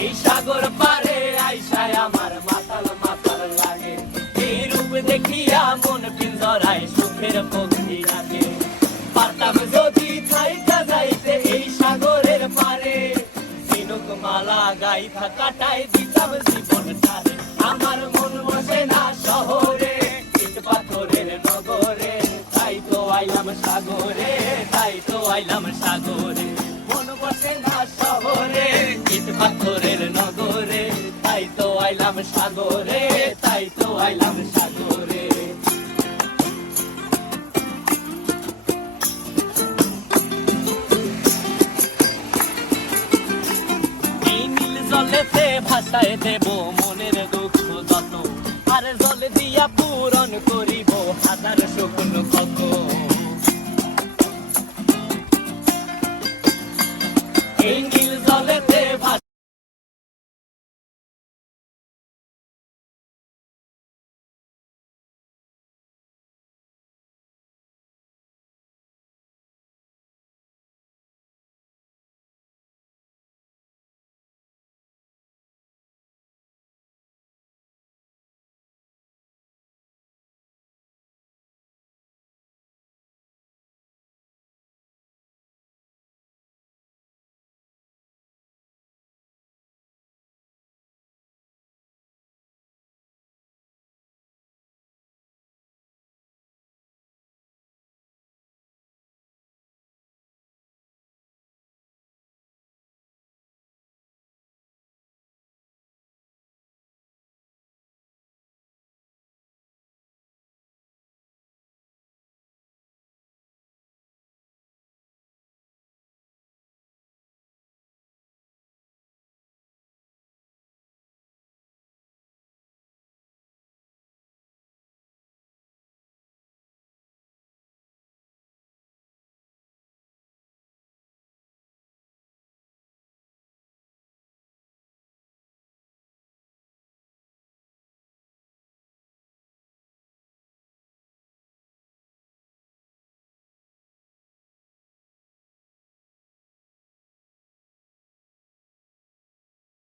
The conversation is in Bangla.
এই সাগর পারে আইসায় আমার মাতাল মাতাল লাগে, এই রূপ দেখিয়া মন পিঞ্জরায় সুখের পক্ষী রাখে। পারতাম যদি থাইকা যাইতে এই সাগরের পারে, ঝিনুক মালা গাইথা কাটাই দিতাম জীবনটারে। আমার মন বসে না শহরে, ইট পাথরের নগরে, তাই তো আইলাম সাগরে, তাই তো আইলাম সাগরে। মন বসে না শহরে, ইট পাথরের নগরে, তাই তো আইলাম সাগরে, তাই তো আইলাম সাগরে। এই নীল জলেতে ভাসায় দেব মনের দুঃখ যত, আর জল দিয়া পূরণ করিব হাজার শুকনো